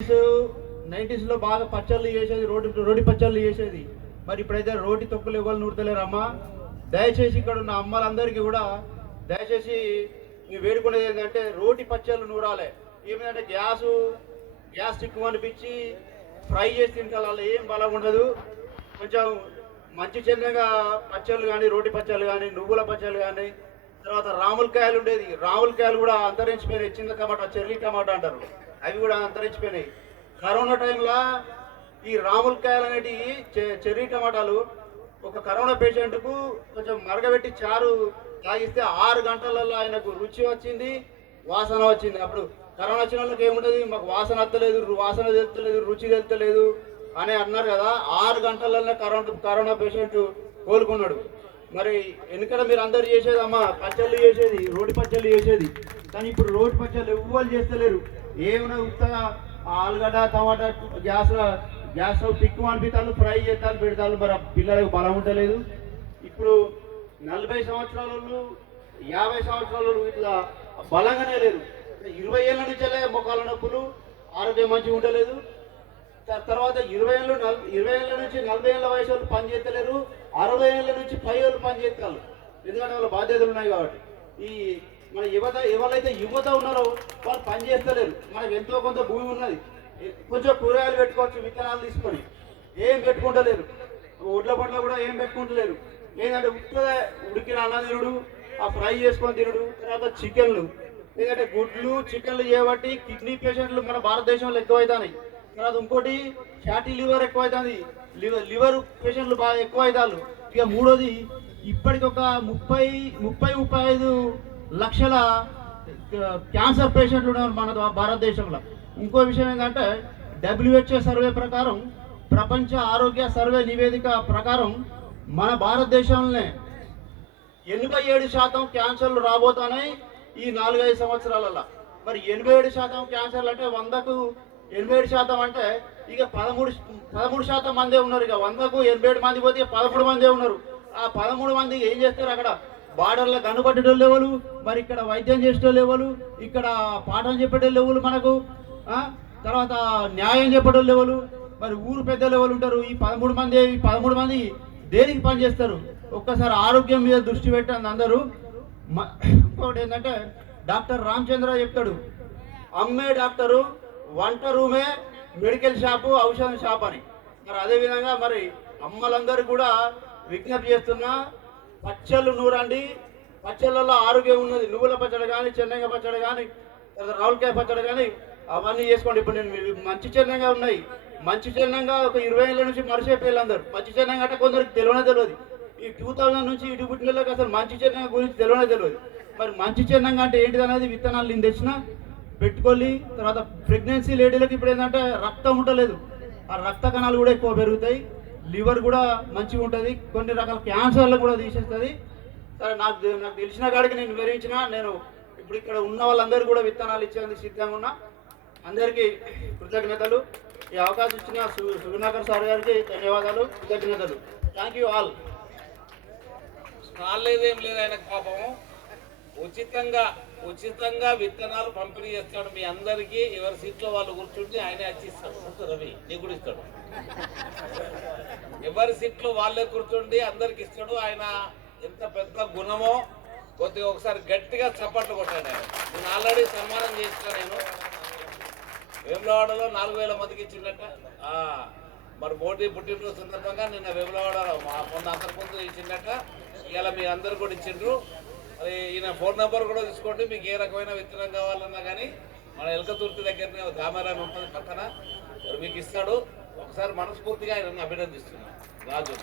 90s లో బాగా పచ్చళ్ళు చేసేది, రోటి పచ్చళ్ళు చేసేది. మరి ఇప్పుడైతే రోటి తొక్కులు ఎవరు నూరుతలేరమ్మా. దయచేసి ఇక్కడ ఉన్న అమ్మలందరికీ కూడా దయచేసి మీరు వేడుకునేది ఏంటంటే రోటి పచ్చళ్ళు నూరాలి. ఏమిటంటే గ్యాస్ స్టిక్ అనిపించి ఫ్రై చేసి తింటే అలా ఏం బలం ఉండదు. కొంచెం మంచి చిన్నగా పచ్చళ్ళు కానీ, రోటి పచ్చళ్ళు కానీ, నువ్వుల పచ్చళ్ళు కానీ, తర్వాత రాములకాయలు ఉండేది. రాములకాయలు కూడా అంతరించిపోయినాయి. చిన్న టమాటా, చెర్రీ టమాటా అంటారు, అవి కూడా అంతరించిపోయినాయి. కరోనా టైంలో ఈ రాములకాయలు అనేటివి, చెర్రీ టమాటాలు ఒక కరోనా పేషెంట్కు కొంచెం మరగబెట్టి చారు తాగిస్తే 6 గంటలలో ఆయనకు రుచి వచ్చింది, వాసన వచ్చింది. అప్పుడు కరోనా వచ్చిన వాళ్ళకి ఏముంటుంది, మాకు వాసన తెలుస్తలేదు, రుచి తెలుస్తలేదు అని అన్నారు కదా. 6 గంటలలో కరోనా పేషెంట్ కోలుకున్నాడు. మరి వెనుకల మీరు అందరు చేసేదమ్మా పచ్చళ్ళు చేసేది, రోటి పచ్చళ్ళు చేసేది. కానీ ఇప్పుడు రోటి పచ్చళ్ళు ఎవ్వరు చేస్తలేరు. ఏమైనా ఉత్తగా ఆలుగడ్డ టమాటా గ్యాస్ పిక్కు అనిపిస్తాను, ఫ్రై చేస్తారు, పెడతారు. మరి పిల్లలకు బలం ఉండలేదు. ఇప్పుడు 40 సంవత్సరాల 50 సంవత్సరాల ఇట్లా బలంగానే లేరు. 20 ఏళ్ళ నుంచే మొక్కల నొప్పులు, ఆరోగ్యం మంచిగా ఉండలేదు. తర్వాత 20 ఏళ్ళ నుంచి 40 ఏళ్ళ వయసు వాళ్ళు పని చేస్తలేరు. 60 ఏళ్ళ నుంచి 10 ఏళ్ళు పని చేస్తారు. ఎందుకంటే వాళ్ళ బాధ్యతలు ఉన్నాయి కాబట్టి. ఈ మన ఎవరైతే యువత ఉన్నారో వాళ్ళు పని చేస్తలేరు. మనకు ఎంతో కొంత భూమి ఉన్నది, కొంచెం కూరగాయలు పెట్టుకోవచ్చు, విత్తనాలు తీసుకొని. ఏం పెట్టుకుంటలేరు. ఒడ్ల పట్ల కూడా ఏం పెట్టుకుంటలేరు. ఏంటంటే ఉడికిన అన్నం తినుడు, ఆ ఫ్రై చేసుకొని తినుడు. తర్వాత చికెన్లు, ఎందుకంటే గుడ్లు చికెన్లు చేయబట్టి కిడ్నీ పేషెంట్లు మన భారతదేశంలో ఎక్కువైతున్నాయి. తర్వాత ఇంకోటి ఫ్యాటీ లివర్ ఎక్కువైతుంది, లివర్ పేషెంట్లు బాగా ఎక్కువ అవుతారు. ఇక మూడోది ఇప్పటికొక 35 లక్షల క్యాన్సర్ పేషెంట్లు ఉన్నారు మన భారతదేశంలో. ఇంకో విషయం ఏంటంటే WHO సర్వే ప్రకారం, ప్రపంచ ఆరోగ్య సర్వే నివేదిక ప్రకారం మన భారతదేశంలోనే 87% క్యాన్సర్లు రాబోతున్నాయి ఈ 4-5 సంవత్సరాలలో. మరి 87% క్యాన్సర్లు అంటే 100కు 87% అంటే ఇక 13% మందే ఉన్నారు. ఇక 100కు 87 మంది పోతే 13 మందే ఉన్నారు. ఆ 13 మంది ఏం చేస్తారు? అక్కడ బార్డర్లో కనుపట్టేటోళ్ళు ఎవరు, మరి ఇక్కడ వైద్యం చేసేటోళ్ళు ఎవరు, ఇక్కడ పాఠం చెప్పేటోళ్ళు ఎవరు మనకు, తర్వాత న్యాయం చెప్పేటోళ్ళు ఎవరు, మరి ఊరు పెద్దలు ఎవరు ఉంటారు? ఈ 13 మంది దేనికి పని చేస్తారు? ఒక్కసారి ఆరోగ్యం మీద దృష్టి పెట్టండి అందరూ. ఇంకొకటి ఏంటంటే డాక్టర్ రామచంద్ర చెప్తాడు, అమ్మే డాక్టరు, వంట రూమే మెడికల్ షాపు, ఔషధం షాప్ అని. మరి అదేవిధంగా మరి అమ్మలందరూ కూడా విజ్ఞప్తి చేస్తున్నా, పచ్చళ్ళు నూరండి. పచ్చళ్ళలో ఆరోగ్యం ఉన్నది. నువ్వుల పచ్చడి కానీ, చెన్నగ పచ్చడి కానీ, రావులకాయ పచ్చడి కానీ అవన్నీ చేసుకోండి. ఇప్పుడు నేను మంచి చెన్నగా ఉన్నాయి. మంచి చెన్నంగా ఒక 20 ఏళ్ళ నుంచి మరిచిపోయారు అందరు. మంచి చెన్నంగా అంటే కొందరికి తెలియదు. ఈ 2000 నుంచి ఇటు పుట్టినలకు అసలు మంచి చెన్నంగా గురించి తెలియదు. మరి మంచి చెన్నంగా అంటే ఏంటిది అనేది విత్తనాలు నేను తెచ్చిన పెట్టుకోవాలి. తర్వాత ప్రెగ్నెన్సీ లేడీలకు ఇప్పుడు ఏంటంటే రక్తం ఉండలేదు, ఆ రక్త కణాలు కూడా ఎక్కువ పెరుగుతాయి, లివర్ కూడా మంచిగా ఉంటుంది, కొన్ని రకాల క్యాన్సర్లు కూడా తీసేస్తుంది. సరే, నాకు తెలిసిన కాడికి నేను వివరించిన. నేను ఇప్పుడు ఇక్కడ ఉన్న వాళ్ళందరూ కూడా విత్తనాలు ఇచ్చేందుకు సిద్ధంగా ఉన్నా. అందరికీ కృతజ్ఞతలు. ఈ అవకాశం ఇచ్చిన సుగుణాకర్ సార్ గారికి ధన్యవాదాలు, కృతజ్ఞతలు. Thank you all. రాలేదేం లేదు ఆయనకు పాపం. ఉచితంగా విత్తనాలు పంపిణీ చేస్తాడు మీ అందరికీ. ఎవరి సీట్లో వాళ్ళు కూర్చుంటే ఆయనే వచ్చిస్తాడు. రవి నీకు కూడా ఇస్తాడు. ఎవరి సీట్లో వాళ్ళే కూర్చుండి అందరికి ఇస్తాడు. ఆయన ఎంత పెద్ద గుణమో కొద్దిగా ఒకసారి గట్టిగా చప్పట్లు కొట్టాడు. నేను ఆల్రెడీ సన్మానం చేసిన. నేను వేములవాడలో 4000 మందికి ఇచ్చిందట. మరి మోడీ పుట్టినరోజు సందర్భంగా నిన్న వేములవాడలో మొన్న అంతకుముందు ఇచ్చిందట. ఇలా మీరు అందరు కూడా ఇచ్చిండ్రు. మరి ఈయన ఫోన్ నెంబర్ కూడా తీసుకోండి. మీకు ఏ రకమైన విత్తనం కావాలన్నా కానీ మన ఎలకతుర్తి దగ్గరనే దామరాన్ని ఉంటుంది పక్కన, మీకు ఇస్తాడు. ఒకసారి మనస్ఫూర్తిగా ఆయన అభినందిస్తున్నాను. రాజు